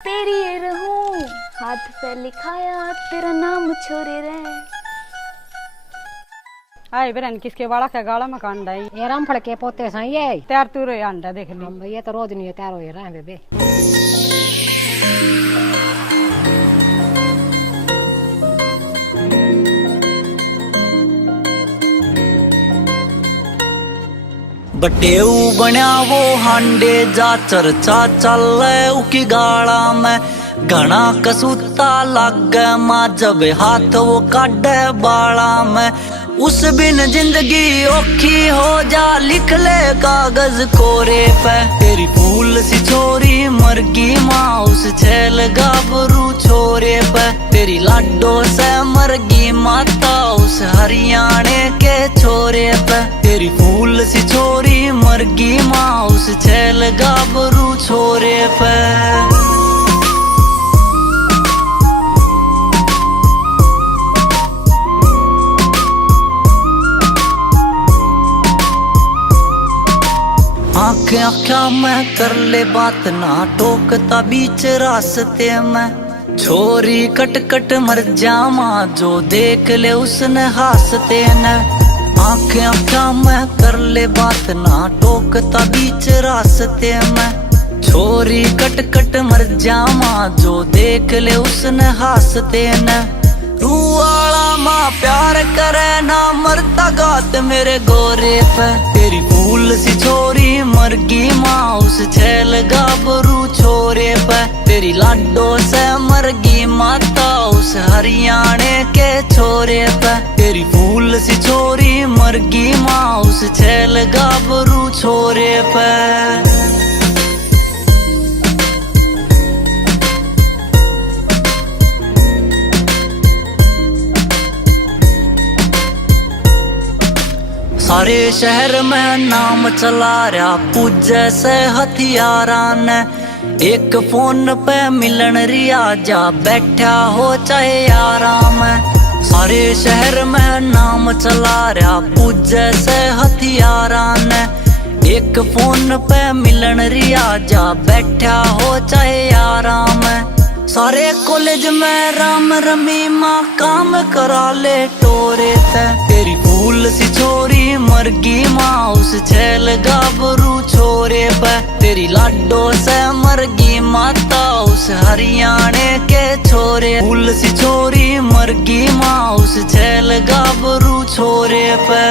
तेरी ये रहूं हाथ पे लिखाया तेरा नाम छोरे रे। आए बहन किसके बाड़ा का गाला में कांडा है ये रामफल के पोते सा ये तैयार तू रे अंडा देख ली। हम ये तो रोज नहीं तैयार हो रहे हैं बेबे। बटेऊ बन्या वो हांडे जा चर्चा चल उकी गाड़ा में घना कसूता लग माँ जब हाथ वो काटे बाड़ा में। उस बिन जिंदगी औखी हो जा लिख ले कागज कोरे पे। तेरी फूल सी छोरी मरगी माँ उस छेल गाभरू छोरे पे। तेरी लाडो से मरगी माता उस हरियाणे के छोरे पे। तेरी फूल सी छोरी मरगी माँ उस छेल गाभरू छोरे पे। आँखें आँखा में कर ले बात ना टोकता बीच रास्ते में। छोरी कट कट मर जामा जो देख ले उसने हासते न। आँखें आँखा में कर ले बात ना टोकता बीच रास्ते में। छोरी कट कट मर जामा जो देख ले उसने हासते न। रूवाला माँ प्यार करे ना मरता गात मेरे गोरे पे। तेरी फूल सी छोरी मरगी माँ उस छेल गाभरू छोरे पे। तेरी लाडो से मरगी माता उस हरियाणे के छोरे पे। तेरी फूल सी छोरी मरगी माँ उस छेल गाभरू छोरे पे। सारे शहर में नाम चला रहा पूजे से हथियारा ने। एक फोन पे मिलन रिया जा बैठा हो चाहे आराम। सारे शहर में नाम चला रहा पूजे से हथियारा ने। एक फोन पे मिलन रिया जा बैठा हो चाहे आराम। सारे कॉलेज में राम रमीमा काम करा ले टोरे ते। तेरी फूल सी छोरी मरगी माँ उस छेल गाभरू छोरे पे। तेरी लाडो से मरगी माता उस हरियाणे के छोरे। फूल सी छोरी मरगी माँ उस छेल गाभरू छोरे पे।